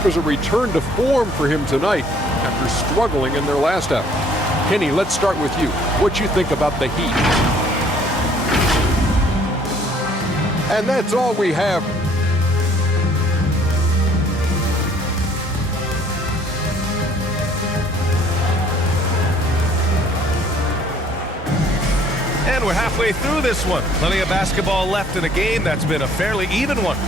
game is a return to form for him tonight after struggling in their last effort. Kenny, let's start with you. What you think about the Heat? And that's all we have. And we're halfway through this one. Plenty of basketball left in a game that's been a fairly even one.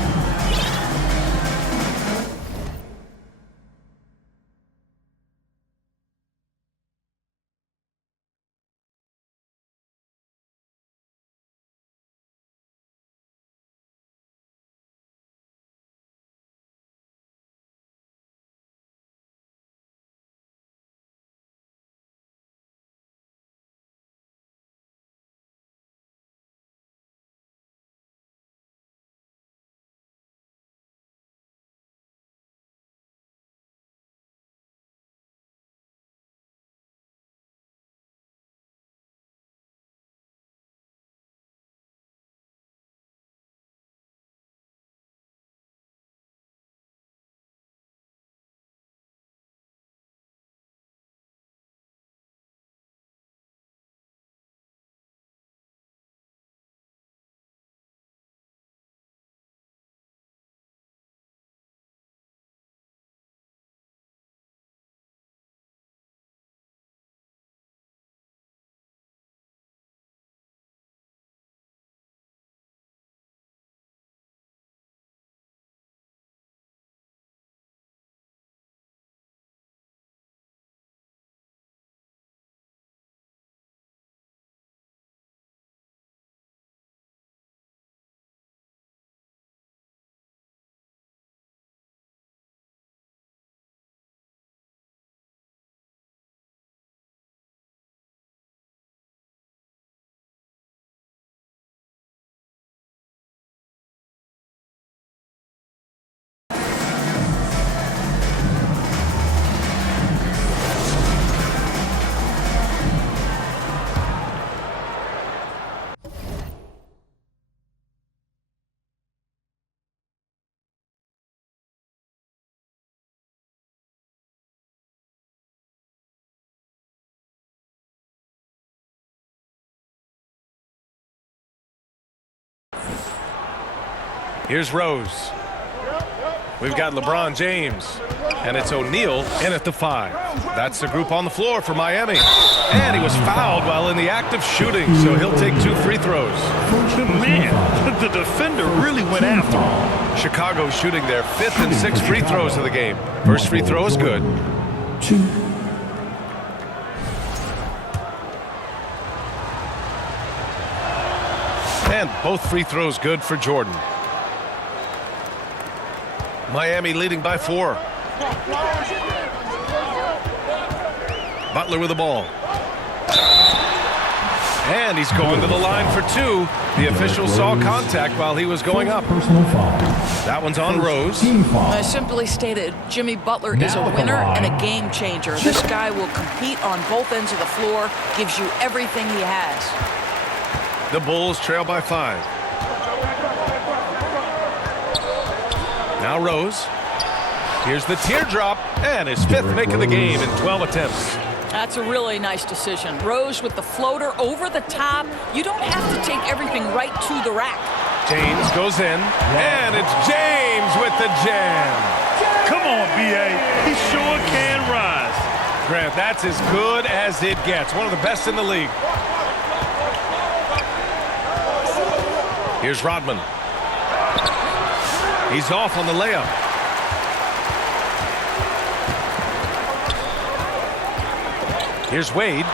Here's Rose. We've got LeBron James. And it's O'Neal in at the 5. That's the group on the floor for Miami. And he was fouled while in the act of shooting, so he'll take 2 free throws. Man, the defender really went after him. Chicago shooting their 5th and 6th free throws of the game. First free throw is good. 2. And both free throws good for Jordan. Miami leading by 4. Butler with the ball. And he's going to the line for 2. The official saw contact while he was going up. Personal foul. That one's on Rose. Team foul. Simply stated, Jimmy Butler is a winner and a game changer. This guy will compete on both ends of the floor, gives you everything he has. The Bulls trail by 5. Now Rose. Here's the teardrop, and his 5th make of the game in 12 attempts. That's a really nice decision. Rose with the floater over the top. You don't have to take everything right to the rack. James goes in, and it's James with the jam. Come on, B.A. He sure can rise. Grant, that's as good as it gets. One of the best in the league. Here's Rodman. He's off on the layup. Here's Wade.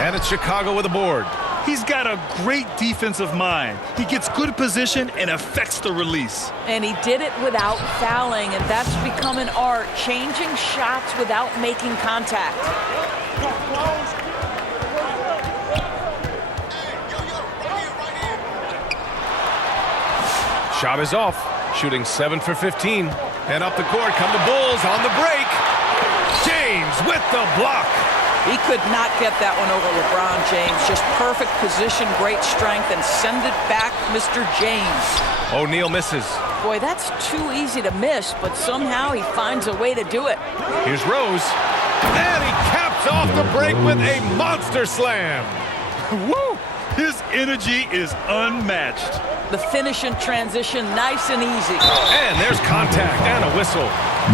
And it's Chicago with a board. He's got a great defensive mind. He gets good position and affects the release. And he did it without fouling, and that's become an art, changing shots without making contact. Shot is off. Shooting 7 for 15. And up the court come the Bulls on the break. James with the block. He could not get that one over LeBron James. Just perfect position, great strength, and send it back, Mr. James. O'Neal misses. Boy, that's too easy to miss, but somehow he finds a way to do it. Here's Rose. And he caps off the break with a monster slam. Woo! His energy is unmatched. The finish in transition, nice and easy. And there's contact and a whistle.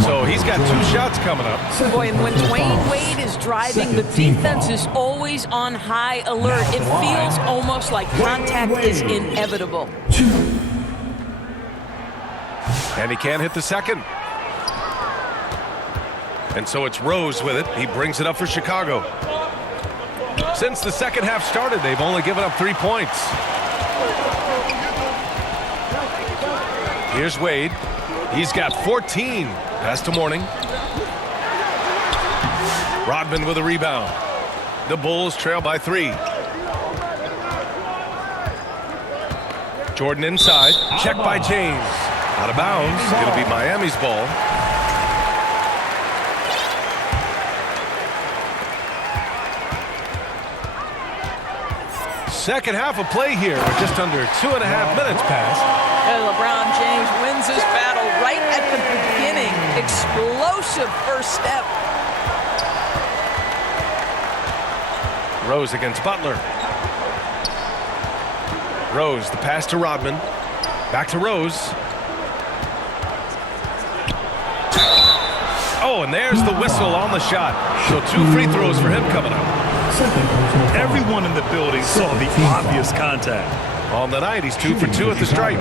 So he's got 2 shots coming up. Boy, and when Dwayne Wade is driving, the defense is always on high alert. It feels almost like contact is inevitable. And he can't hit the second. And so it's Rose with it. He brings it up for Chicago. Since the second half started, they've only given up 3 points. Here's Wade. He's got 14. Pass to Mourning. Rodman with a rebound. The Bulls trail by 3. Jordan inside. Check by James. Out of bounds. It'll be Miami's ball. Second half of play here with just under 2.5 minutes passed. And LeBron James wins this battle right at the beginning. Explosive first step. Rose against Butler. Rose, the pass to Rodman. Back to Rose. Oh, and there's the whistle on the shot. So 2 free throws for him coming up. Everyone in the building saw the obvious contact. On the night, he's 2 for 2 at the stripe.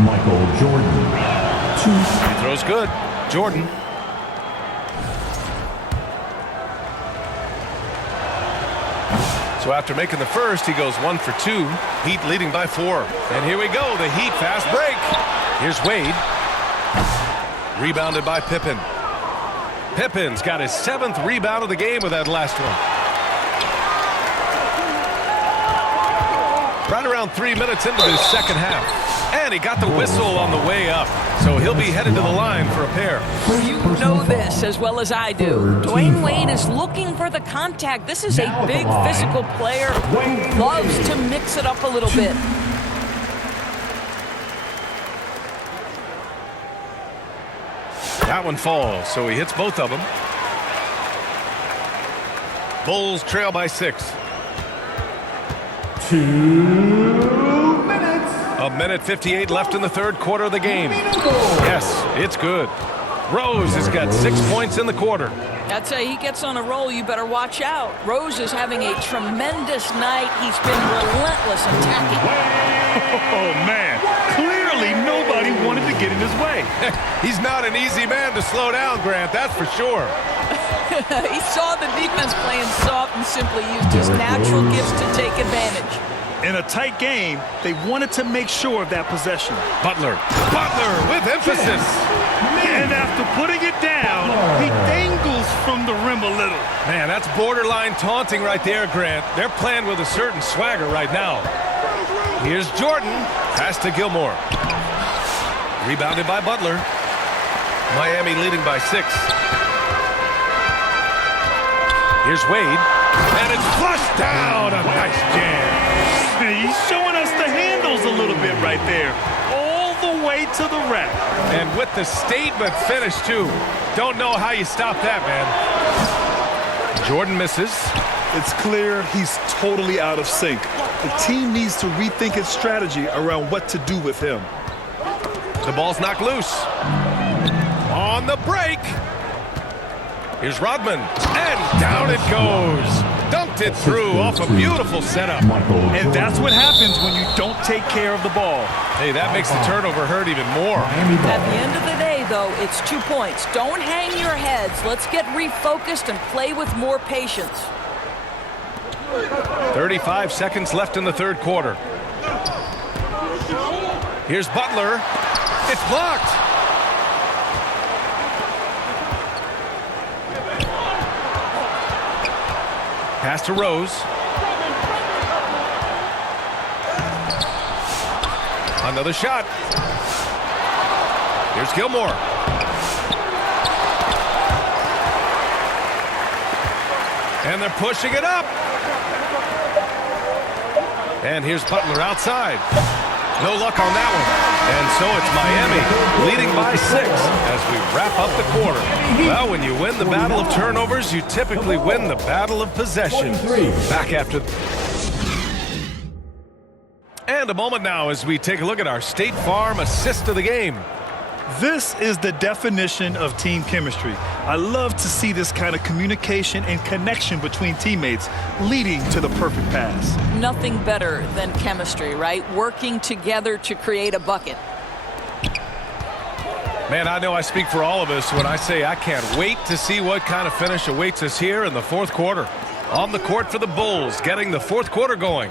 Michael Jordan. 2. Free throw's good. Jordan. So after making the first, he goes 1 for 2. Heat leading by 4. And here we go, the Heat fast break. Here's Wade. Rebounded by Pippen. Pippen's got his 7th rebound of the game with that last one. Right around 3 minutes into the second half. And he got the whistle on the way up. So he'll be headed to the line for a pair. You know this as well as I do. Dwayne Wade is looking for the contact. This is a big physical player who loves to mix it up a little bit. That one falls, so he hits both of them. Bulls trail by 6. 2 minutes. 1:58 left in the third quarter of the game. Yes, it's good. Rose has got 6 points in the quarter. I'd say he gets on a roll, you better watch out. Rose is having a tremendous night. He's been relentless attacking. Oh, man. Clearly, nobody wanted to get in his way. He's not an easy man to slow down, Grant, that's for sure. He saw the defense playing soft and simply used his natural gifts to take advantage. In a tight game, they wanted to make sure of that possession. Butler with emphasis. And after putting it down, he dangles from the rim a little. Man, that's borderline taunting right there, Grant. They're playing with a certain swagger right now. Here's Jordan. Pass to Gilmore. Rebounded by Butler. Miami leading by 6. Here's Wade. And it's flushed down. A nice jam. He's showing us the handles a little bit right there. All the way to the rack. And with the statement finish, too. Don't know how you stop that, man. Jordan misses. It's clear he's totally out of sync. The team needs to rethink its strategy around what to do with him. The ball's knocked loose. On the break. Here's Rodman. And down it goes. Dunked it through off a beautiful setup. And that's what happens when you don't take care of the ball. Hey, that makes the turnover hurt even more. At the end of the day, though, it's 2 points. Don't hang your heads. Let's get refocused and play with more patience. 35 seconds left in the third quarter. Here's Butler. It's blocked. Pass to Rose. Another shot. Here's Gilmore. And they're pushing it up. And here's Butler outside. No luck on that one. And so it's Miami leading by 6 as we wrap up the quarter. Well, when you win the battle of turnovers, you typically win the battle of possession. Back after... And a moment now as we take a look at our State Farm assist of the game. This is the definition of team chemistry. I love to see this kind of communication and connection between teammates leading to the perfect pass. Nothing better than chemistry, right? Working together to create a bucket. Man, I know I speak for all of us when I say I can't wait to see what kind of finish awaits us here in the fourth quarter. On the court for the Bulls, getting the fourth quarter going.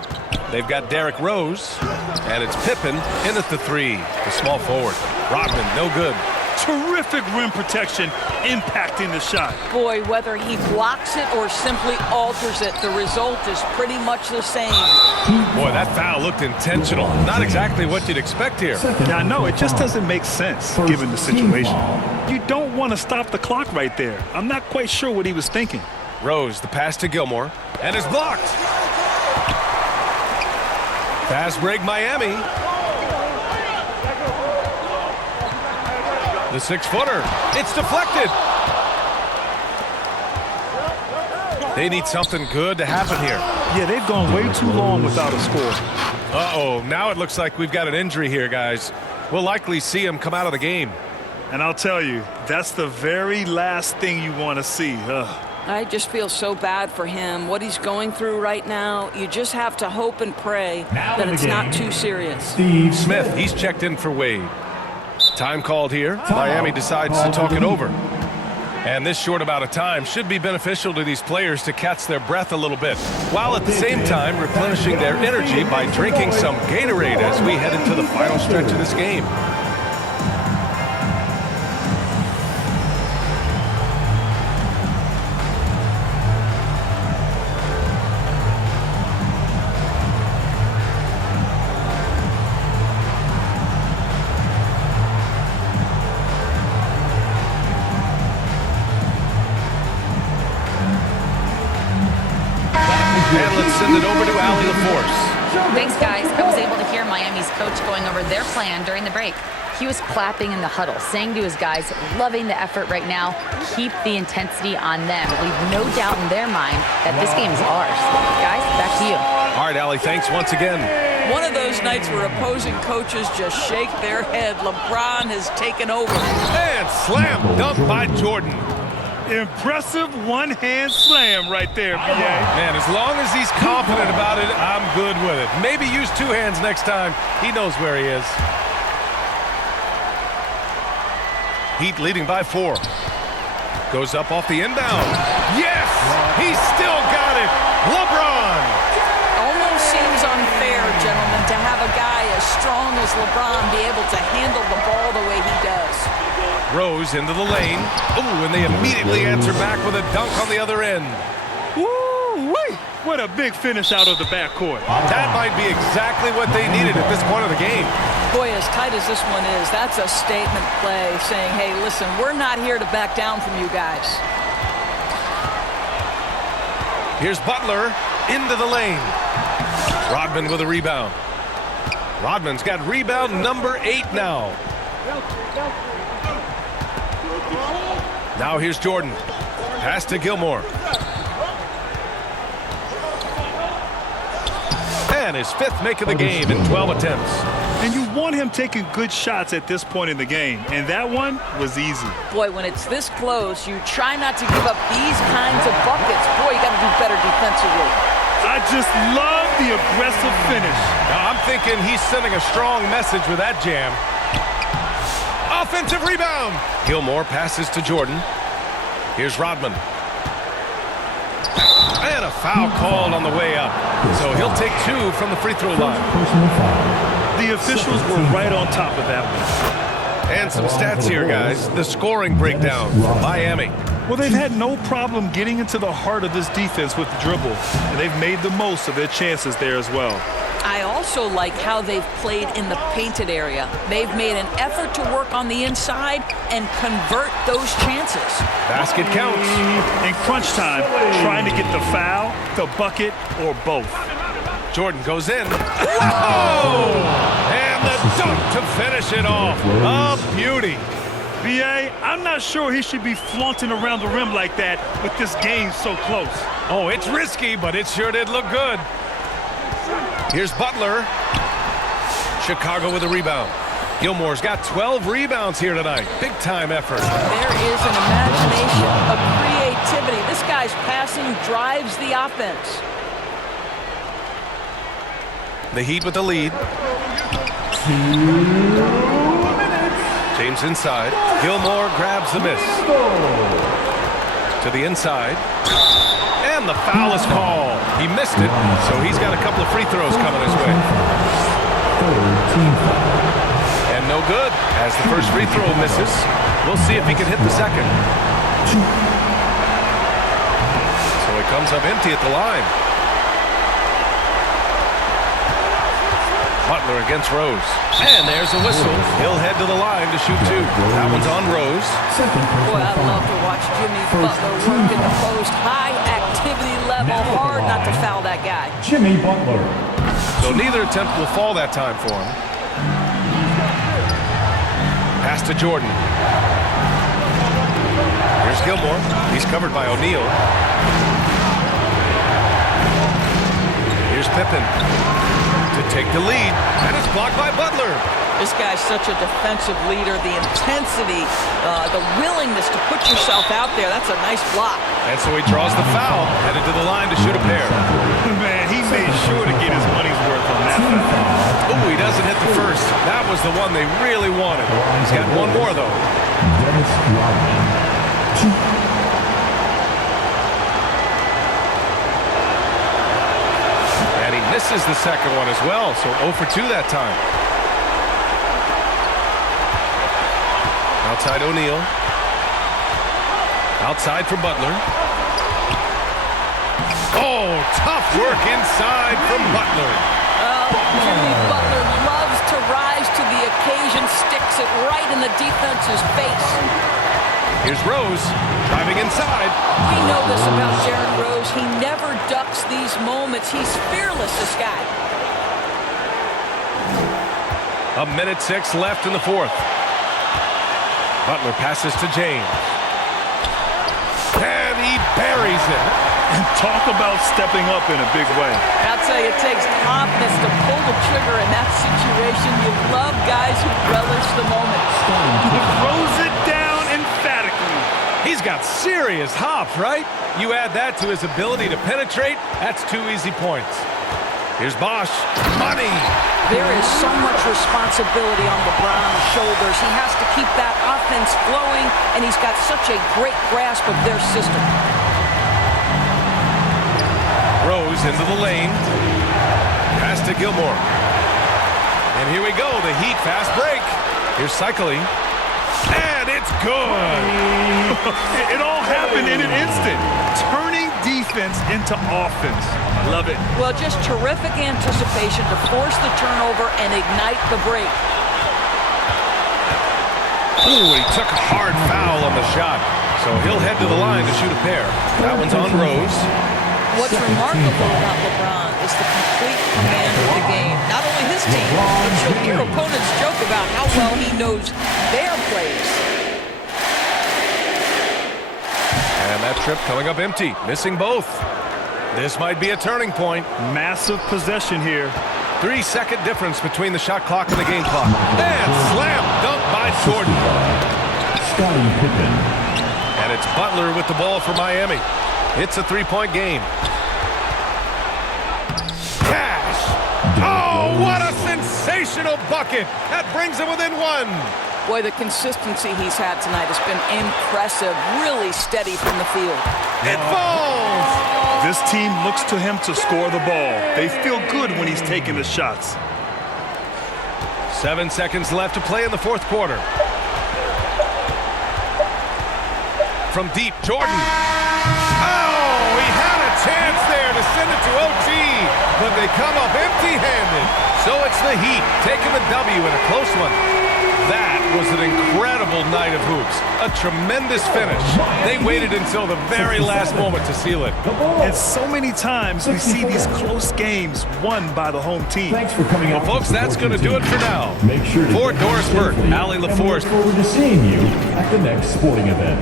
They've got Derrick Rose, and it's Pippen in at the 3, the small forward. Rodman, no good. Terrific rim protection, impacting the shot. Boy, whether he blocks it or simply alters it, the result is pretty much the same. Boy, that foul looked intentional. Not exactly what you'd expect here. Now, no, it just doesn't make sense given the situation. You don't want to stop the clock right there. I'm not quite sure what he was thinking. Rose, the pass to Gilmore, and is blocked. Fast break, Miami. The 6-footer. It's deflected. They need something good to happen here. Yeah, they've gone way too long without a score. Uh-oh, now it looks like we've got an injury here, guys. We'll likely see him come out of the game. And I'll tell you, that's the very last thing you want to see. I just feel so bad for him. What he's going through right now, you just have to hope and pray that it's not too serious. Steve Smith, he's checked in for Wade. Time called here. Miami decides to talk it over. And this short amount of time should be beneficial to these players to catch their breath a little bit, while at the same time replenishing their energy by drinking some Gatorade as we head into the final stretch of this game. And let's send it over to Allie LaForce. Thanks, guys. I was able to hear Miami's coach going over their plan during the break. He was clapping in the huddle, saying to his guys, loving the effort right now, keep the intensity on them. Leave no doubt in their mind that this game is ours. Guys, back to you. All right, Allie, thanks once again. One of those nights where opposing coaches just shake their head. LeBron has taken over. And slam dunk by Jordan. Impressive one-hand slam right there, B.A. Man, as long as he's confident about it, I'm good with it. Maybe use 2 hands next time. He knows where he is. Heat leading by 4. Goes up off the inbound. Yes! He's still got it! LeBron! Almost seems unfair, gentlemen, to have a guy as strong as LeBron be able to handle the ball the way he does. Rose into the lane. Ooh, and they immediately answer back with a dunk on the other end. Woo-wee! What a big finish out of the backcourt. That might be exactly what they needed at this point of the game. Boy, as tight as this one is, that's a statement play saying, hey, listen, we're not here to back down from you guys. Here's Butler into the lane. Rodman with a rebound. Rodman's got rebound number 8 now. Now here's Jordan. Pass to Gilmore. And his 5th make of the game in 12 attempts. And you want him taking good shots at this point in the game, and that one was easy. Boy, when it's this close, you try not to give up these kinds of buckets. Boy, you got to do better defensively. I just love the aggressive finish. Now, I'm thinking he's sending a strong message with that jam. Offensive rebound. Gilmore passes to Jordan. Here's Rodman. And a foul called on the way up. So he'll take 2 from the free throw line. The officials were right on top of that one. And some stats here, guys. The scoring breakdown for Miami. Well, they've had no problem getting into the heart of this defense with the dribble, and they've made the most of their chances there as well. I also like how they've played in the painted area. They've made an effort to work on the inside and convert those chances. Basket counts. In crunch time, trying to get the foul, the bucket, or both. Jordan goes in. Whoa! And the dunk to finish it off. A beauty. B.A., I'm not sure he should be flaunting around the rim like that with this game so close. Oh, it's risky, but it sure did look good. Here's Butler. Chicago with a rebound. Gilmore's got 12 rebounds here tonight. Big-time effort. There is an imagination, a creativity. This guy's passing drives the offense. The Heat with the lead. James inside. Gilmore grabs the miss. To the inside. And the foul is called. He missed it, so he's got a couple of free throws coming his way. And no good, as the first free throw misses. We'll see if he can hit the second. So it comes up empty at the line. Butler against Rose. And there's a whistle. He'll head to the line to shoot two. That one's on Rose. Boy, I love to watch Jimmy Butler work in the post. High activity level. Hard not to foul that guy. Jimmy Butler. So neither attempt will fall that time for him. Pass to Jordan. Here's Gilmore. He's covered by O'Neal. Here's Pippen to take the lead, and it's blocked by Butler. This guy's such a defensive leader. The intensity, the willingness to put yourself out there, that's a nice block. And so he draws the foul, headed to the line to shoot a pair. Man, he made sure to get his money's worth on that foul. Ooh, he doesn't hit the first. That was the one they really wanted. He's got one more, though. Dennis Rodman. And he misses the second one as well, so 0 for 2 that time. Outside O'Neal. Outside for Butler. Oh, tough work inside from Butler. Jimmy Butler loves to rise to the occasion, sticks it right in the defense's face. Here's Rose driving inside. We know this about Jaron Rose. He never ducks these moments. He's fearless, this guy. 1:06 left in the fourth. Butler passes to James. And he buries it. And talk about stepping up in a big way. I'll tell you, it takes confidence to pull the trigger in that situation. You love guys who relish the moment. He throws it down emphatically. He's got serious hop, right? You add that to his ability to penetrate, that's 2 easy points. Here's Bosch. Money. There is so much responsibility on LeBron's shoulders. He has to keep that offense flowing, and he's got such a great grasp of their system. Rose into the lane. Pass to Gilmore. And here we go, the Heat fast break. Here's cycling. And it's good. It all happened in an instant. Turning defense into offense. Love it. Well, just terrific anticipation to force the turnover and ignite the break. Ooh, he took a hard foul on the shot. So he'll head to the line to shoot a pair. That one's on Rose. What's remarkable about LeBron is the complete command of the game. Not only his team, but you'll hear opponents joke about how well he knows their plays. And that trip coming up empty, missing both. This might be a turning point. Massive possession here. 3-second difference between the shot clock and the game clock. And slam dunk by Jordan. Scottie Pippen. And it's Butler with the ball for Miami. It's a 3-point game. Cash. Oh, what a sensational bucket. That brings him within one. Boy, the consistency he's had tonight has been impressive. Really steady from the field. It falls. This team looks to him to score the ball. They feel good when he's taking the shots. 7 seconds left to play in the fourth quarter. From deep, Jordan. Oh, he had a chance there to send it to OT, but they come up empty-handed. So it's the Heat taking the W in a close one. That was an incredible night of hoops. A tremendous finish. They waited until the very last moment to seal it. And so many times we see these close games won by the home team. Thanks for coming out. Well, folks, that's going to do it for now. Make sure to For Doris Burke, safely, Allie and we LaForce. look forward to seeing you at the next sporting event.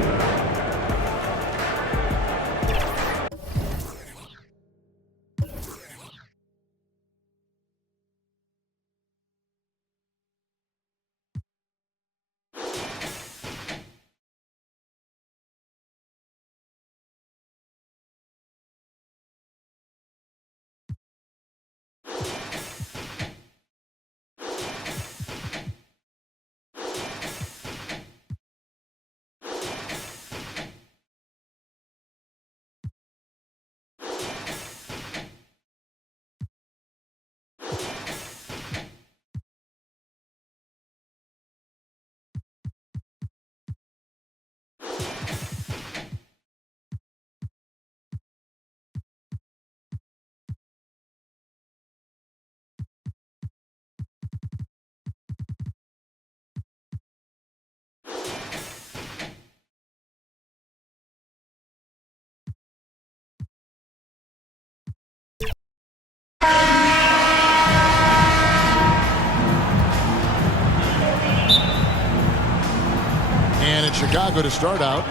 And it's Chicago to start out.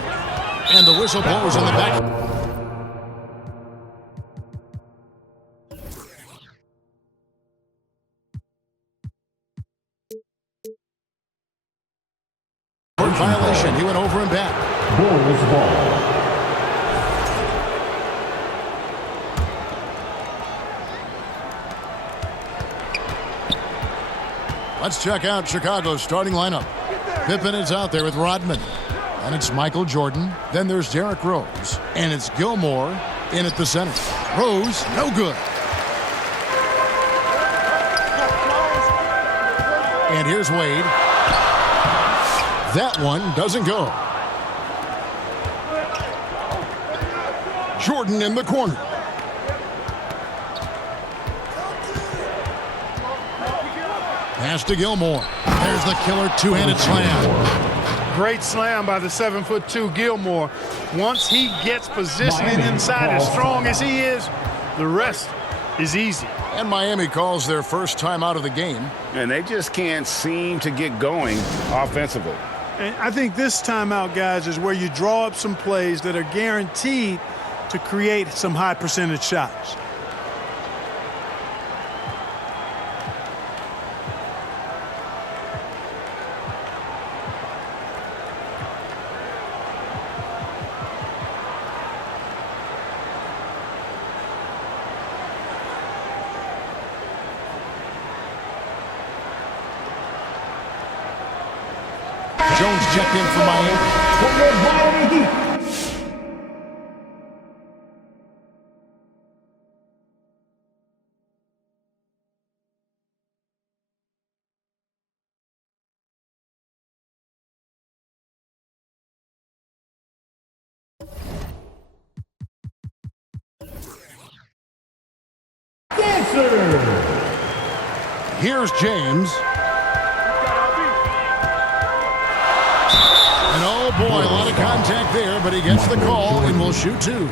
And the whistle blows on the back. Violation. He went over and back. Bulls ball. Let's check out Chicago's starting lineup. Pippen is out there with Rodman. And it's Michael Jordan. Then there's Derrick Rose. And it's Gilmore in at the center. Rose, no good. And here's Wade. That one doesn't go. Jordan in the corner. Pass to Gilmore. There's the killer two-handed slam. Great slam by the 7'2" Gilmore. Once he gets positioning inside as strong as he is, the rest is easy. And Miami calls their first time out of the game. And they just can't seem to get going offensively. And I think this timeout, guys, is where you draw up some plays that are guaranteed to create some high percentage shots. Jones checked in for Miami. Here's James. And oh boy, a lot of contact there, but he gets the call and will shoot two.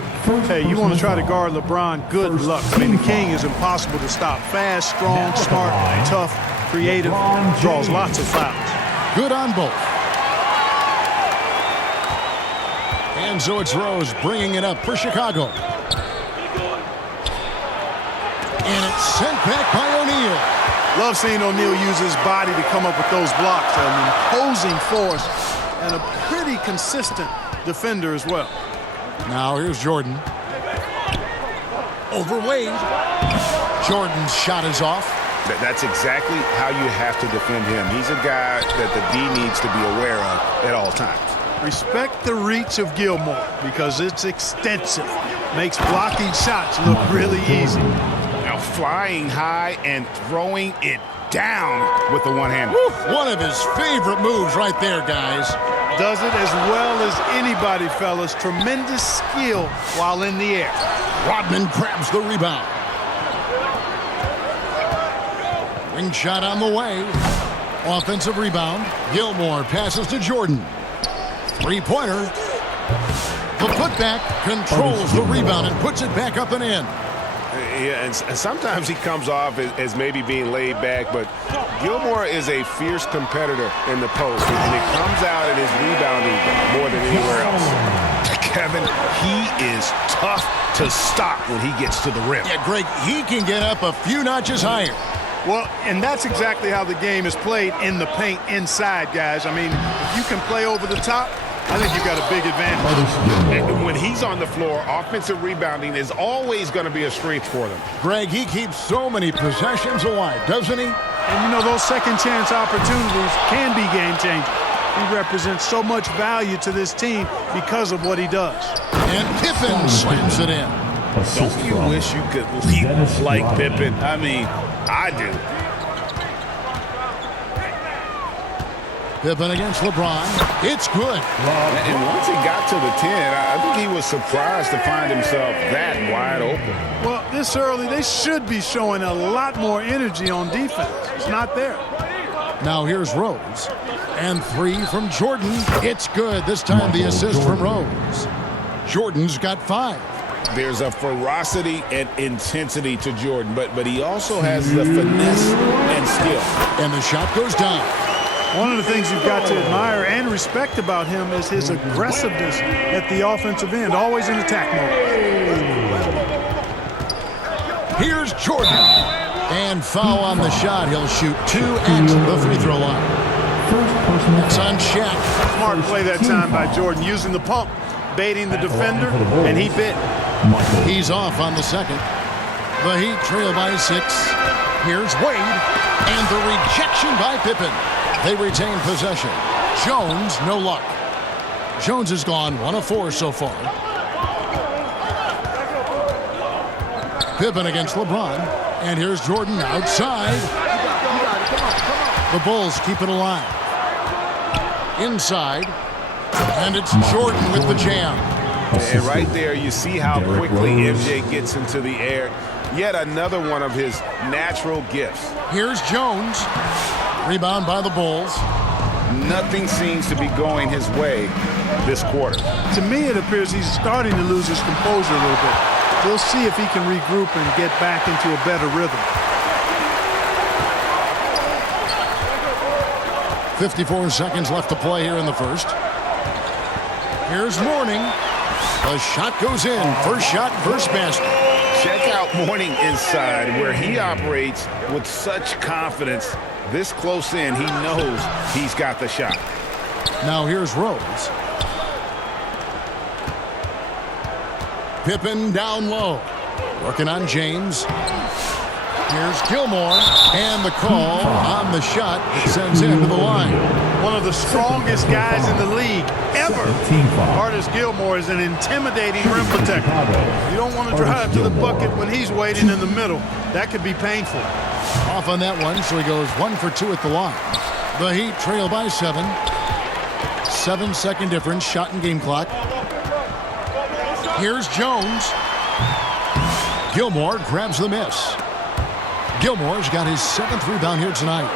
Hey, you want to try to guard LeBron, good luck. I mean, the King is impossible to stop. Fast, strong, smart, tough, creative, draws lots of fouls. Good on both. And so it's Rose bringing it up for Chicago. And it's sent back by O'Neal. Love seeing O'Neal use his body to come up with those blocks. An imposing force and a pretty consistent defender as well. Now here's Jordan. Over Wade. Jordan's shot is off. That's exactly how you have to defend him. He's a guy that the D needs to be aware of at all times. Respect the reach of Gilmore because it's extensive. Makes blocking shots look really easy. Now flying high and throwing it down with the one-hander. One of his favorite moves right there, guys. Does it as well as anybody, fellas. Tremendous skill while in the air. Rodman grabs the rebound. Ring shot on the way. Offensive rebound. Gilmore passes to Jordan. Three-pointer. The putback controls the rebound and puts it back up and in. Yeah, and sometimes he comes off as maybe being laid back, but Gilmore is a fierce competitor in the post, and it comes out in his rebounding more than anywhere else. Kevin, he is tough to stop when he gets to the rim. Yeah, Greg, he can get up a few notches higher. Well, and that's exactly how the game is played in the paint inside, guys. I mean, if you can play over the top, I think you've got a big advantage. And when he's on the floor, offensive rebounding is always going to be a strength for them. Greg, he keeps so many possessions alive, doesn't he? And, you know, those second-chance opportunities can be game-changing. He represents so much value to this team because of what he does. And Pippen slams it in. Don't you wish you could leap like Pippen? I mean, I do. Pippen against LeBron. It's good. And once he got to the 10, I think he was surprised to find himself that wide open. Well, this early, they should be showing a lot more energy on defense. It's not there. Now here's Rose. And three from Jordan. It's good. This time the assist from Rose. Jordan's got 5. There's a ferocity and intensity to Jordan, but he also has the finesse and skill. And the shot goes down. One of the things you've got to admire and respect about him is his aggressiveness at the offensive end, always in attack mode. Here's Jordan. And foul on the shot. He'll shoot 2 at the free throw line. It's on Shaq. Smart play that time by Jordan, using the pump, baiting the defender, and he bit. He's off on the second. The Heat trail by 6. Here's Wade. And the rejection by Pippen. They retain possession. Jones, no luck. Jones has gone 1 of 4 so far. Pippen against LeBron. And here's Jordan outside. The Bulls keep it alive. Inside. And it's Jordan with the jam. And right there, you see how quickly MJ gets into the air. Yet another one of his natural gifts. Here's Jones. Rebound by the Bulls. Nothing seems to be going his way this quarter. To me, it appears he's starting to lose his composure a little bit. We'll see if he can regroup and get back into a better rhythm. 54 seconds left to play here in the first. Here's Mourning. The shot goes in. First shot, first basket. Check out Mourning inside, where he operates with such confidence. This close in, he knows he's got the shot. Now here's Rose. Pippen down low. Working on James. Here's Gilmore. And the call on the shot that sends him to the line. One of the strongest guys in the league ever. Artis Gilmore is an intimidating rim protector. You don't want to drive to the bucket when he's waiting in the middle. That could be painful. Off on that one, so he goes 1 for 2 at the line. The Heat trail by 7. 7-second difference, shot and game clock. Here's Jones. Gilmore grabs the miss. Gilmore's got his 7th rebound here tonight.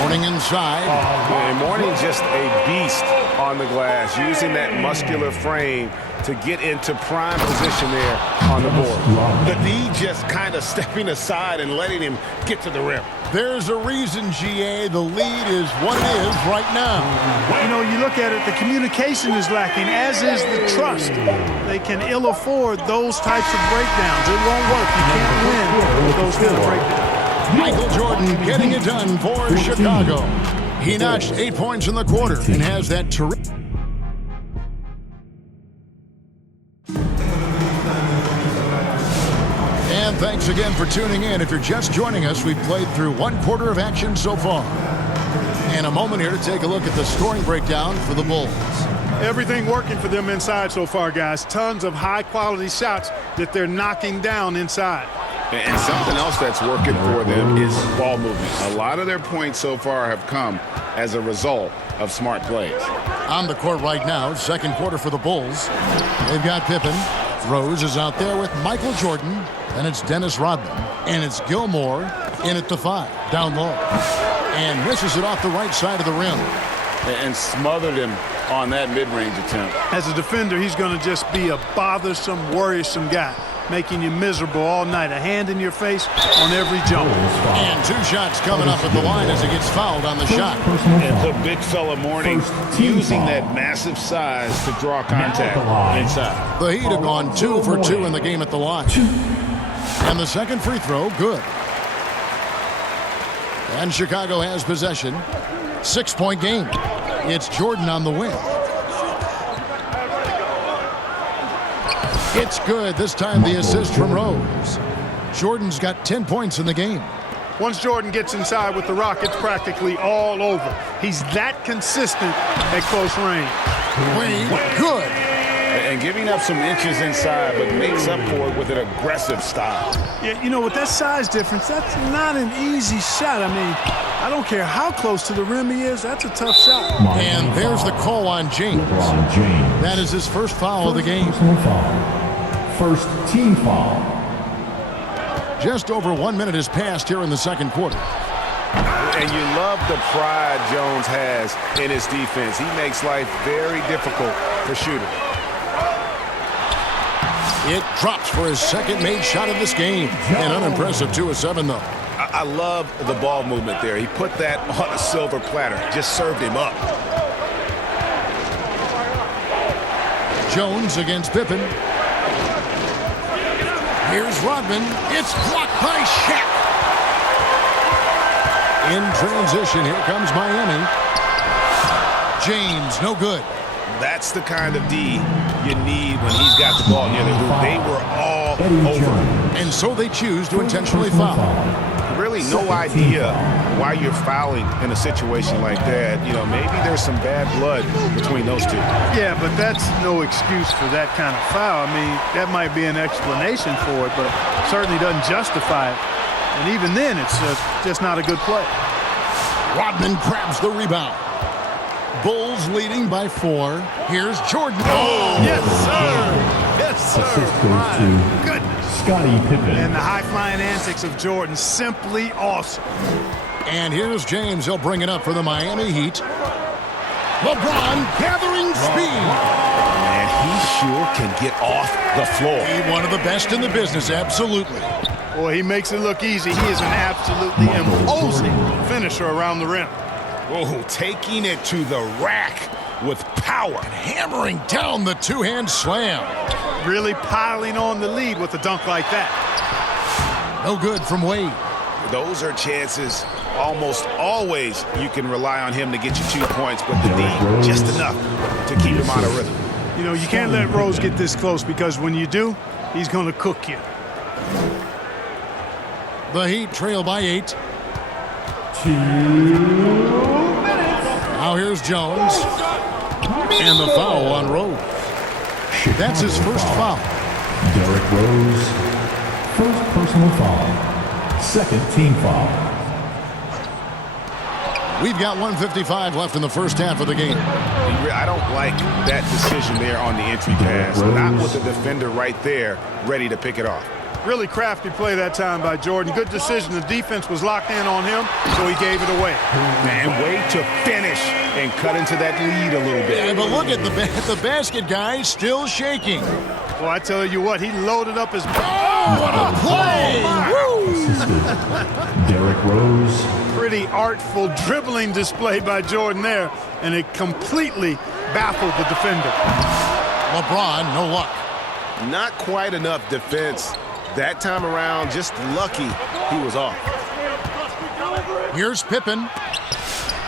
Mourning inside. And Mourning's just a beast on the glass, using that muscular frame to get into prime position there on the board. The D just kind of stepping aside and letting him get to the rim. There's a reason, GA, the lead is what it is right now. You know, you look at it, the communication is lacking, as is the trust. They can ill afford those types of breakdowns. It won't work. You can't win with those kind of breakdowns. Michael Jordan getting it done for Chicago. He notched 8 points in the quarter and has that terrific. And thanks again for tuning in. If you're just joining us, we've played through 1 quarter of action so far. And a moment here to take a look at the scoring breakdown for the Bulls. Everything working for them inside so far, guys. Tons of high-quality shots that they're knocking down inside. And something else that's working for them is ball movement. A lot of their points so far have come as a result of smart plays. On the court right now, second quarter for the Bulls. They've got Pippen. Rose is out there with Michael Jordan, and it's Dennis Rodman, and it's Gilmore in at the 5, down low, and misses it off the right side of the rim. And smothered him on that mid-range attempt. As a defender, he's going to just be a bothersome, worrisome guy, making you miserable all night. A hand in your face on every jump. And 2 shots coming up at the line as he gets fouled on the shot. And the big fella Mourning using that massive size to draw contact inside. The Heat have gone 2 for 2 in the game at the line. And the second free throw, good. And Chicago has possession. 6-point game. It's Jordan on the wing. It's good. This time the assist from Rose. Jordan's got 10 points in the game. Once Jordan gets inside with the rock, it's practically all over. He's that consistent at close range. Wade, good. And giving up some inches inside, but makes up for it with an aggressive style. Yeah, you know, with that size difference, that's not an easy shot. I mean, I don't care how close to the rim he is. That's a tough shot. And there's the call on James. That is his first foul of the game. First team foul. Just over 1 minute has passed here in the second quarter. And you love the pride Jones has in his defense. He makes life very difficult for shooters. It drops for his second made shot of this game. An unimpressive 2 of 7, though. I love the ball movement there. He put that on a silver platter. Just served him up. Jones against Pippen. Here's Rodman. It's blocked by Shaq. In transition, here comes Miami. James, no good. That's the kind of D you need when he's got the ball near the hoop. They were all over. And so they choose to intentionally foul. Really no idea why you're fouling in a situation like that. You know, maybe there's some bad blood between those two. Yeah, but that's no excuse for that kind of foul. I mean, that might be an explanation for it, but certainly doesn't justify it. And even then, it's just not a good play. Rodman grabs the rebound. Bulls leading by 4. Here's Jordan. Oh, yes, sir. Yes, sir. My goodness. Scottie Pippen. And the high-flying antics of Jordan, simply awesome. And here's James. He'll bring it up for the Miami Heat. LeBron gathering speed. And he sure can get off the floor. He's one of the best in the business, absolutely. Boy, he makes it look easy. He is an absolutely imposing finisher around the rim. Oh, taking it to the rack with power. And hammering down the two-hand slam. Really piling on the lead with a dunk like that. No good from Wade. Those are chances almost always you can rely on him to get you 2 points, but the D just enough to keep him out of rhythm. You know, you can't let Rose get this close because when you do, he's going to cook you. The Heat trail by 8. 2 minutes. Now here's Jones. And the foul on Rose. That's his first foul. Derrick Rose. First personal foul. Second team foul. We've got 1:55 left in the first half of the game. I don't like that decision there on the entry pass. Not with the defender right there ready to pick it off. Really crafty play that time by Jordan. Good decision. The defense was locked in on him, so he gave it away. Man, way to finish and cut into that lead a little bit. Yeah, but look at the basket guy still shaking. Well, I tell you what, he loaded up his... Oh, what a play! Woo! Derrick Rose. Pretty artful dribbling display by Jordan there, and it completely baffled the defender. LeBron, no luck. Not quite enough defense. That time around, just lucky he was off. Here's Pippen.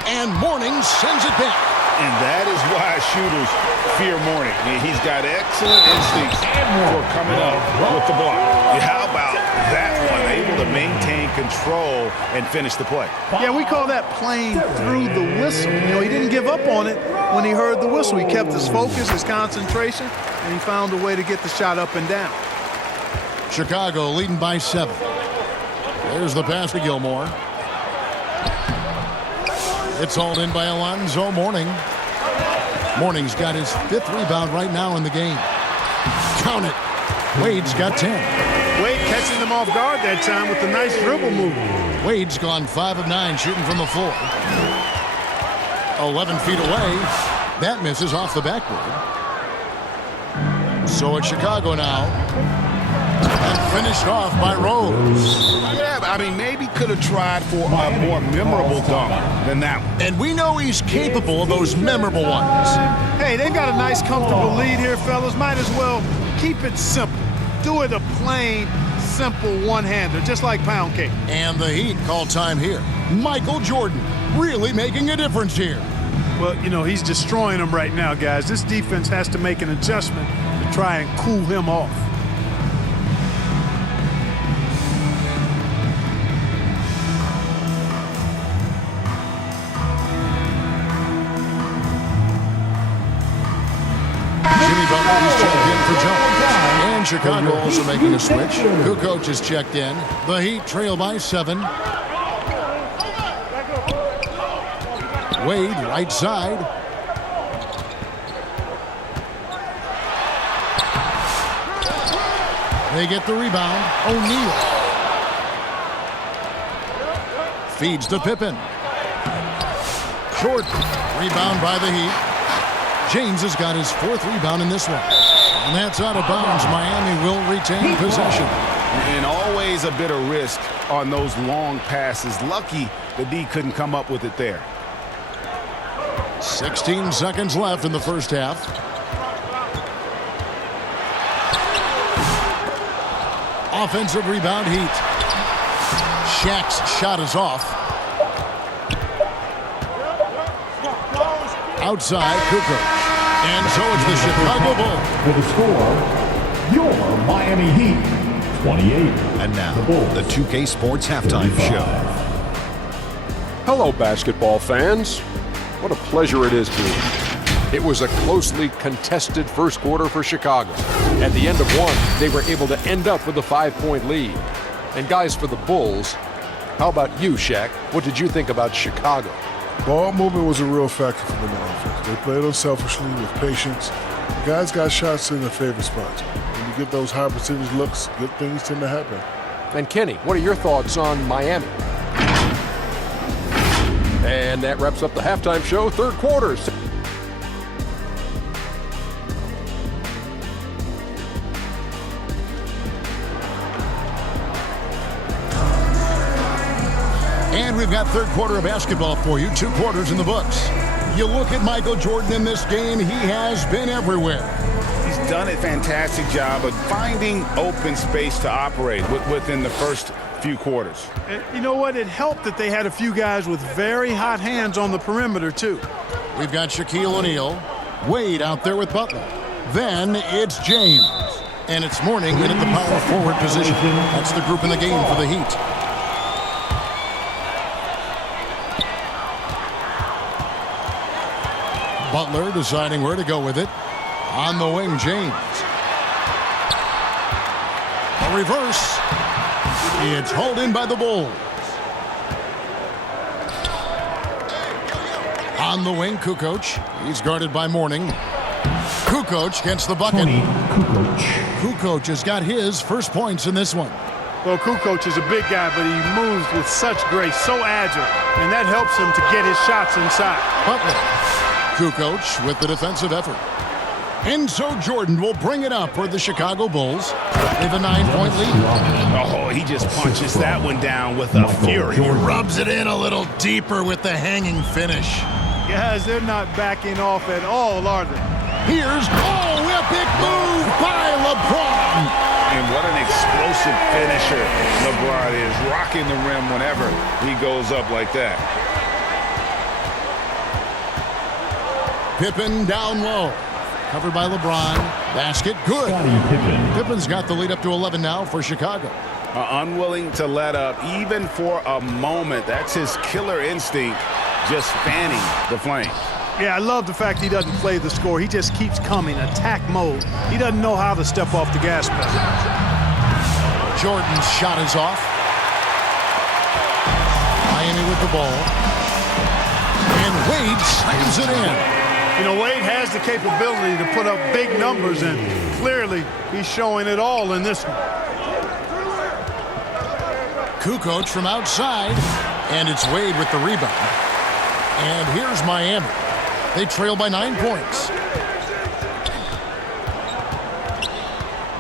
And Mourning sends it back. And that is why shooters fear Mourning. He's got excellent instincts for coming up with the ball. How about that one? Able to maintain control and finish the play. Yeah, we call that playing through the whistle. You know, he didn't give up on it when he heard the whistle. He kept his focus, his concentration, and he found a way to get the shot up and down. Chicago leading by 7. There's the pass to Gilmore. It's hauled in by Alonzo Mourning. Mourning's got his 5th rebound right now in the game. Count it. Wade's got 10. Wade catching them off guard that time with a nice dribble move. Wade's gone 5 of 9 shooting from the floor. 11 feet away. That misses off the backboard. So it's Chicago now. And finished off by Rose. Yeah, I mean, maybe could have tried for a more memorable dunk than that one. And we know he's capable of those memorable ones. Hey, they've got a nice, comfortable lead here, fellas. Might as well keep it simple. Do it a plain, simple one-hander, just like pound cake. And the Heat call time here. Michael Jordan really making a difference here. Well, you know, he's destroying them right now, guys. This defense has to make an adjustment to try and cool him off. Jimmy Butler is checked in for Jones. And Chicago also making a switch. Kukoc is checked in. The Heat trail by 7. Wade, right side. They get the rebound. O'Neal. Feeds to Pippen. Jordan. Rebound by the Heat. James has got his 4th rebound in this one. And that's out of bounds. Miami will retain possession. And always a bit of risk on those long passes. Lucky the D couldn't come up with it there. 16 seconds left in the first half. Offensive rebound, Heat. Shaq's shot is off. Outside, Kukoc. And so it's the Chicago Bulls. For the score, your Miami Heat, 28. And now, the 2K Sports Halftime Show. Hello, basketball fans. What a pleasure it is to me. It was a closely contested first quarter for Chicago. At the end of one, they were able to end up with a 5-point lead. And guys, for the Bulls, how about you, Shaq? What did you think about Chicago? Ball movement was a real factor for them on offense. They played unselfishly with patience. The guys got shots in their favorite spots. When you get those high percentage looks, good things tend to happen. And Kenny, what are your thoughts on Miami? And that wraps up the halftime show, third quarter. And we've got third quarter of basketball for you. 2 quarters in the books. You look at Michael Jordan in this game, he has been everywhere. He's done a fantastic job of finding open space to operate within the first few quarters. And you know what? It helped that they had a few guys with very hot hands on the perimeter, too. We've got Shaquille O'Neal. Wade out there with Butler. Then it's James. And it's Mourning in at the power forward position. That's the group in the game for the Heat. Butler deciding where to go with it. On the wing, James. A reverse. It's hauled in by the Bulls. On the wing, Kukoc. He's guarded by Mourning. Kukoc gets the bucket. Kukoc has got his first points in this one. Well, Kukoc is a big guy, but he moves with such grace, so agile, and that helps him to get his shots inside. Butler. Kukoc with the defensive effort. And so Jordan will bring it up for the Chicago Bulls. They have a 9-point lead. Oh, he just punches that one down with a fury. He rubs it in a little deeper with the hanging finish. Guys, they're not backing off at all, are they? Here's, epic move by LeBron. And what an explosive finisher LeBron is, rocking the rim whenever he goes up like that. Pippen down low. Covered by LeBron. Basket good. Pippen's got the lead up to 11 now for Chicago. Unwilling to let up even for a moment. That's his killer instinct, just fanning the flames. Yeah, I love the fact he doesn't play the score. He just keeps coming, attack mode. He doesn't know how to step off the gas pedal. Jordan's shot is off. Miami with the ball. And Wade slams it in. You know, Wade has the capability to put up big numbers, and clearly he's showing it all in this one. Kukoc from outside, and it's Wade with the rebound. And here's Miami. They trail by 9 points.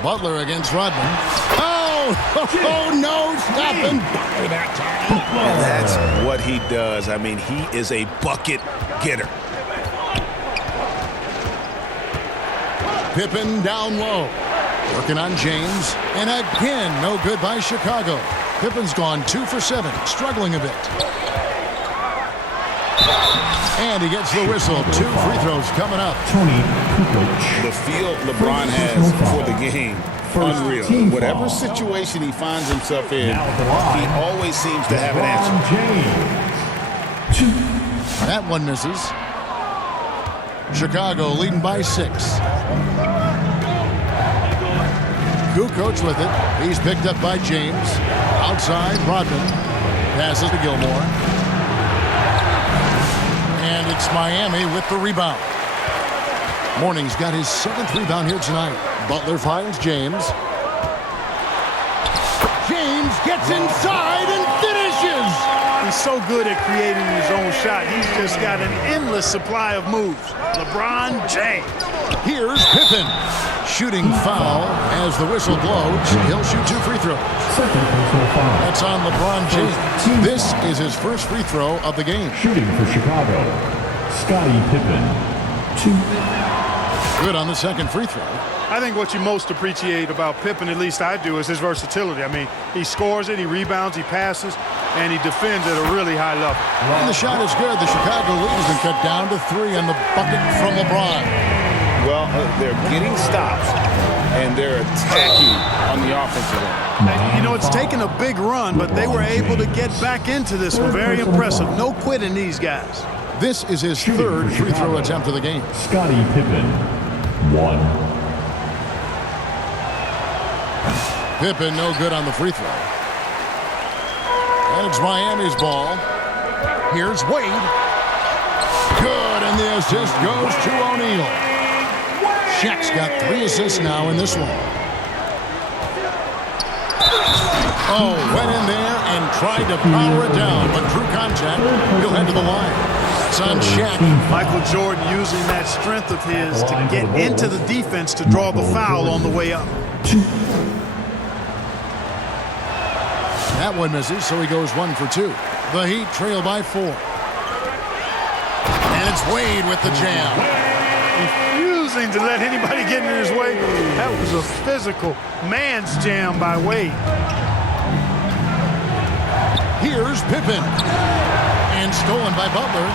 Butler against Rodman. Oh, no, stopping by that time. And that's what he does. I mean, he is a bucket getter. Pippen down low. Working on James. And again, no good by Chicago. Pippen's gone 2 for 7, struggling a bit. And he gets the whistle. 2 free throws coming up. Tony Kukoc. The feel LeBron has for the game, unreal. Whatever situation he finds himself in, he always seems to have an answer. That one misses. Chicago leading by 6. Kukoc with it. He's picked up by James. Outside, Rodman passes to Gilmore. And it's Miami with the rebound. Mourning's got his 7th rebound here tonight. Butler finds James. James gets inside and finishes. He's so good at creating his own shot. He's just got an endless supply of moves. LeBron James. Here's Pippen. Shooting foul as the whistle blows. He'll shoot 2 free throws. That's on LeBron James. This is his first free throw of the game. Shooting for Chicago, Scottie Pippen. 2. Good on the second free throw. I think what you most appreciate about Pippen, at least I do, is his versatility. I mean, he scores it, he rebounds, he passes, and he defends at a really high level. And the shot is good. The Chicago lead has been cut down to 3 on the bucket from LeBron. Well, they're getting stops, and they're attacking on the offensive end. And, you know, it's taken a big run, but they were able to get back into this one. Very impressive. No quitting these guys. This is his 3rd free throw attempt of the game. Scottie Pippen, 1. Pippen no good on the free throw. And it's Miami's ball. Here's Wade. Good, and the assist goes to O'Neal. Shaq's got 3 assists now in this one. Oh, went in there and tried to power it down, but through contact, he'll head to the line. It's on Shaq. Michael Jordan using that strength of his to get into the defense to draw the foul on the way up. That one misses, so he goes 1 for 2. The Heat trail by 4. And it's Wade with the jam. Refusing to let anybody get in his way. That was a physical man's jam by Wade. Here's Pippen. And stolen by Butler.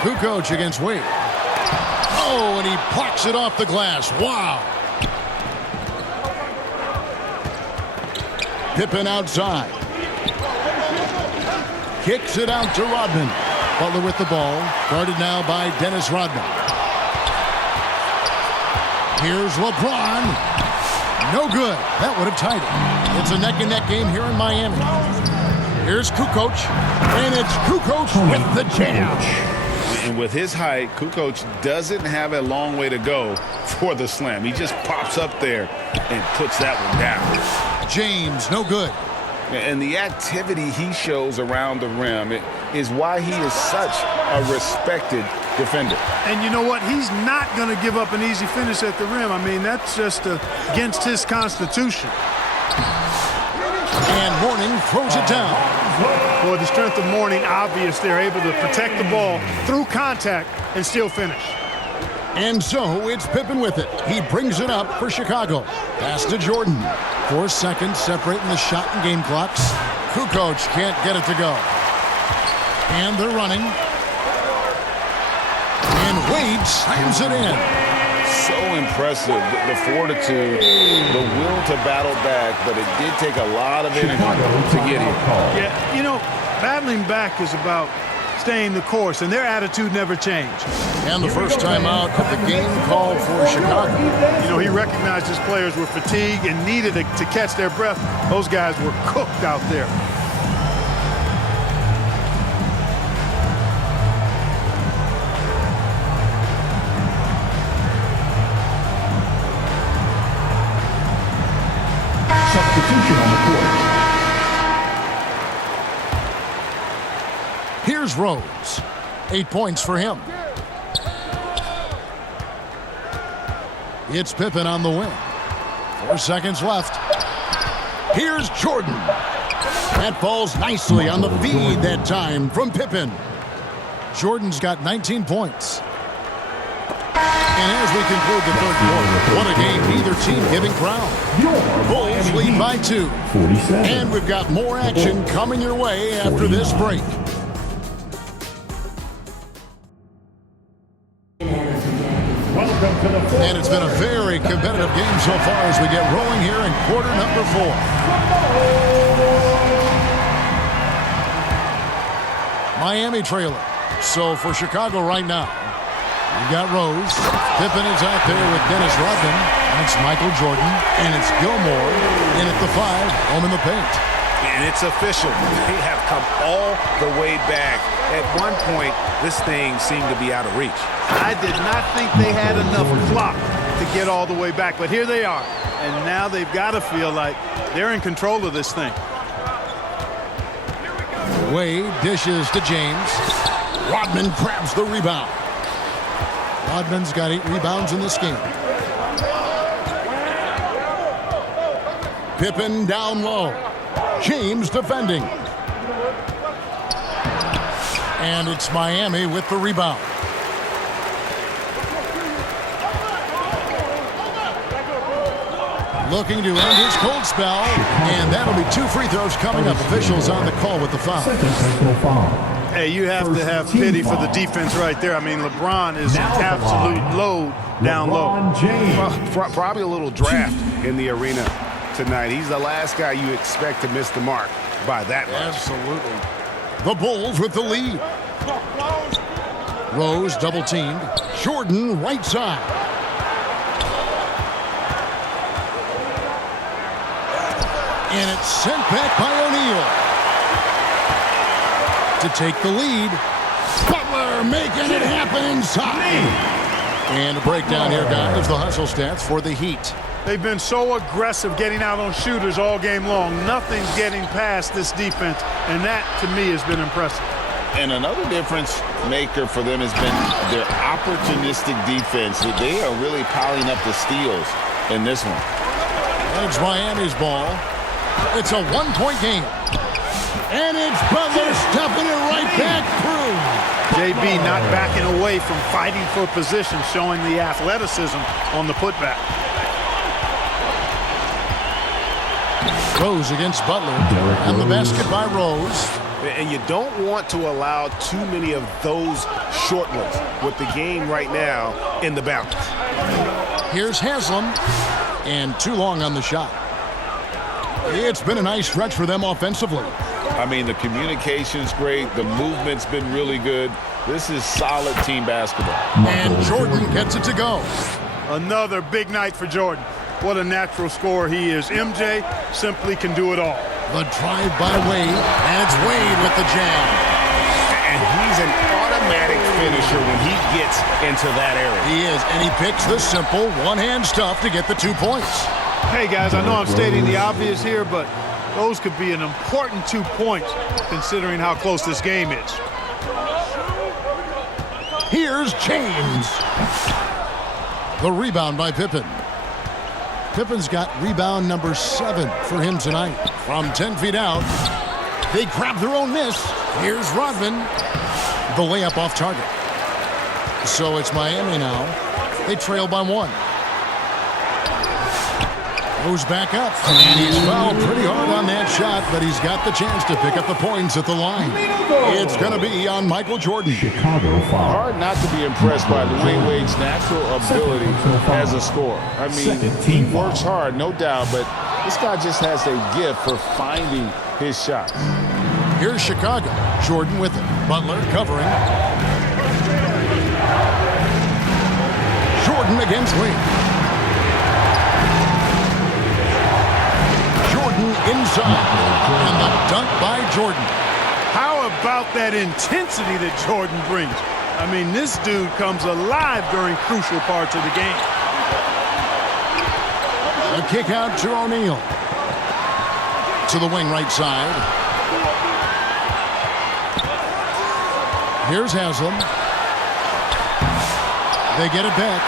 Kukoc against Wade. Oh, and he plucks it off the glass. Wow. Pippen outside. Kicks it out to Rodman. Butler with the ball. Guarded now by Dennis Rodman. Here's LeBron. No good. That would have tied it. It's a neck-and-neck game here in Miami. Here's Kukoc. And it's Kukoc with the jam. And with his height, Kukoc doesn't have a long way to go for the slam. He just pops up there and puts that one down. James, no good. And the activity he shows around the rim is why he is such a respected defender. And you know what? He's not going to give up an easy finish at the rim. I mean, that's just against his constitution. And Mourning throws it down. Boy, the strength of Mourning, obvious. They're able to protect the ball through contact and still finish. And so it's Pippen with it. He brings it up for Chicago. Pass to Jordan. 4 seconds separating the shot and game clocks. Kukoc can't get it to go. And they're running. And Wade slams it in. So impressive, the fortitude, the will to battle back, but it did take a lot of energy to get here. Yeah, you know, battling back is about staying the course, and their attitude never changed. And the first time out of the game called for Chicago. You know, he recognized his players were fatigued and needed to catch their breath. Those guys were cooked out there. Here's Rose. 8 points for him. It's Pippen on the wing. 4 seconds left. Here's Jordan. That falls nicely on the feed that time from Pippen. Jordan's got 19 points. And as we conclude the third quarter, what a game, neither team giving ground. Bulls lead by 2. And we've got more action coming your way after this break. And it's been a very competitive game so far as we get rolling here in quarter number 4. Miami trailing. So for Chicago right now, we got Rose. Pippen is out there with Dennis Rodman. And it's Michael Jordan. And it's Gilmore in at the 5, home in the paint. And it's official. They have come all the way back. At one point, this thing seemed to be out of reach. I did not think they had enough clock to get all the way back, but here they are. And now they've got to feel like they're in control of this thing. Wade dishes to James. Rodman grabs the rebound. Rodman's got 8 rebounds in this game. Pippen down low. James defending. And it's Miami with the rebound. Looking to end his cold spell. And that'll be 2 free throws coming up. Officials on the call with the foul. Hey, you have to have pity for the defense right there. I mean, LeBron is an absolute load down low. Well, probably a little draft in the arena tonight. He's the last guy you expect to miss the mark by that much. Absolutely. The Bulls with the lead. Rose double teamed. Jordan right side. And it's sent back by O'Neal. To take the lead. Butler making it happen inside. And a breakdown here, guys. The hustle stats for the Heat. They've been so aggressive getting out on shooters all game long. Nothing's getting past this defense, and that, to me, has been impressive. And another difference maker for them has been their opportunistic defense. They are really piling up the steals in this one. And it's Miami's ball. It's a 1-point game. And it's Butler stepping it right back through. JB not backing away from fighting for position, showing the athleticism on the putback. Rose against Butler. And the basket by Rose. And you don't want to allow too many of those short ones with the game right now in the balance. Here's Haslam. And too long on the shot. It's been a nice stretch for them offensively. I mean, the communication's great. The movement's been really good. This is solid team basketball. And Jordan gets it to go. Another big night for Jordan. What a natural scorer he is. MJ simply can do it all. The drive by Wade, and it's Wade with the jam. And he's an automatic finisher when he gets into that area. He is, and he picks the simple one-hand stuff to get the 2 points. Hey, guys, I know I'm stating the obvious here, but those could be an important 2 points considering how close this game is. Here's James. The rebound by Pippen. Pippen's got rebound number 7 for him tonight. From 10 feet out, they grab their own miss. Here's Rodman. The layup off target. So it's Miami now. They trail by 1. Goes back up, and he's fouled pretty hard on that shot, but he's got the chance to pick up the points at the line. It's going to be on Michael Jordan. Hard not to be impressed by Dwayne Wade's natural ability as a scorer. I mean, he works hard, no doubt, but this guy just has a gift for finding his shots. Here's Chicago. Jordan with it. Butler covering. Jordan against Wade. Inside, and the dunk by Jordan. How about that intensity that Jordan brings? I mean, this dude comes alive during crucial parts of the game. A kick out to O'Neal. To the wing right side. Here's Haslam. They get it back.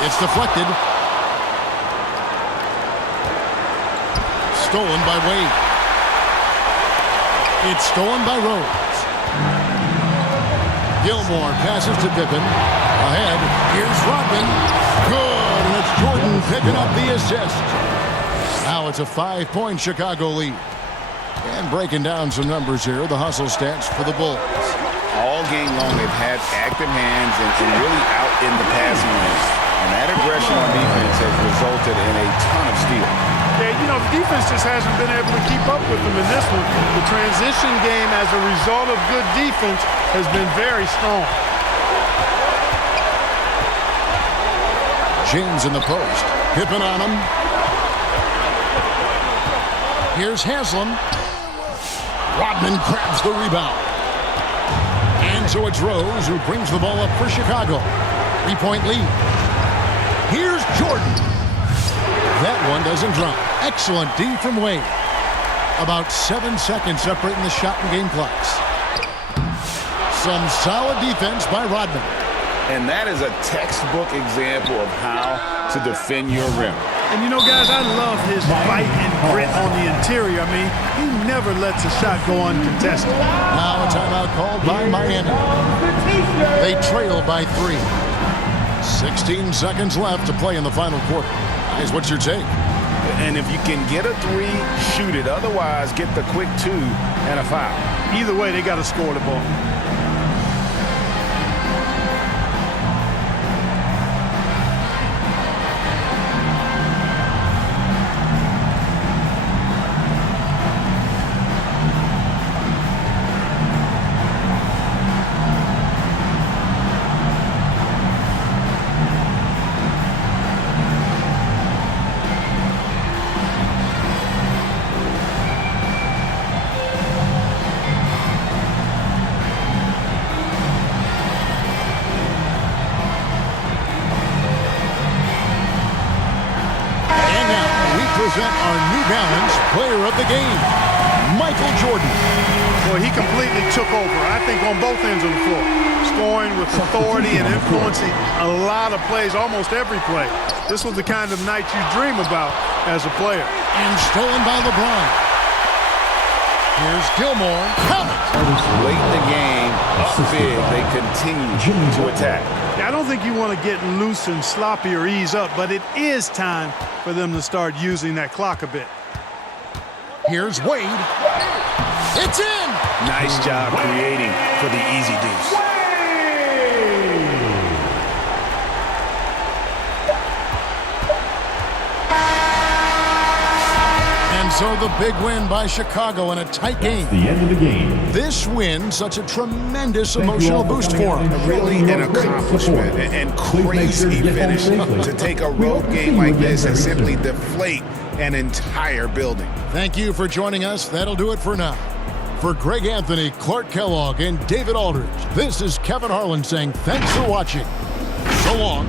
It's deflected. Stolen by Wade. It's stolen by Rose. Gilmore passes to Pippen. Ahead. Here's Rodman. Good. And it's Jordan picking up the assist. Now it's a 5-point Chicago lead. And breaking down some numbers here, the hustle stats for the Bulls. All game long, they've had active hands and really out in the passing lanes. And that aggression on defense has resulted in a ton of steals. Yeah, you know, the defense just hasn't been able to keep up with them in this one. The transition game as a result of good defense has been very strong. James in the post. Pippen on him. Here's Haslam. Rodman grabs the rebound. And so it's Rose who brings the ball up for Chicago. 3-point lead. Here's Jordan. That one doesn't drop. Excellent D from Wade. About 7 seconds separating the shot and game clocks. Some solid defense by Rodman. And that is a textbook example of how to defend your rim. And you know, guys, I love his fight and grit on the interior. I mean, he never lets a shot go uncontested. Now a timeout called by Miami. They trail by 3. 16 seconds left to play in the final quarter. Guys, what's your take? And if you can get a 3, shoot it. Otherwise, get the quick 2 and a foul. Either way, they got to score the ball. Our New Balance player of the game, Michael Jordan. Well, he completely took over, I think, on both ends of the floor. Scoring with authority and influencing a lot of plays, almost every play. This was the kind of night you dream about as a player. And stolen by LeBron. Here's Gilmore. Count it. Late in the game, up big, they continue to attack. I don't think you want to get loose and sloppy or ease up, but it is time for them to start using that clock a bit. Here's Wade. It's in! Nice job creating for the easy deuce. And so the big win by Chicago in a tight game. The end of the game. This win, such a tremendous emotional boost for them. Really an accomplishment and crazy finish to take a road game like this and simply deflate an entire building. Thank you for joining us. That'll do it for now. For Greg Anthony, Clark Kellogg, and David Aldridge, this is Kevin Harlan saying thanks for watching. So long.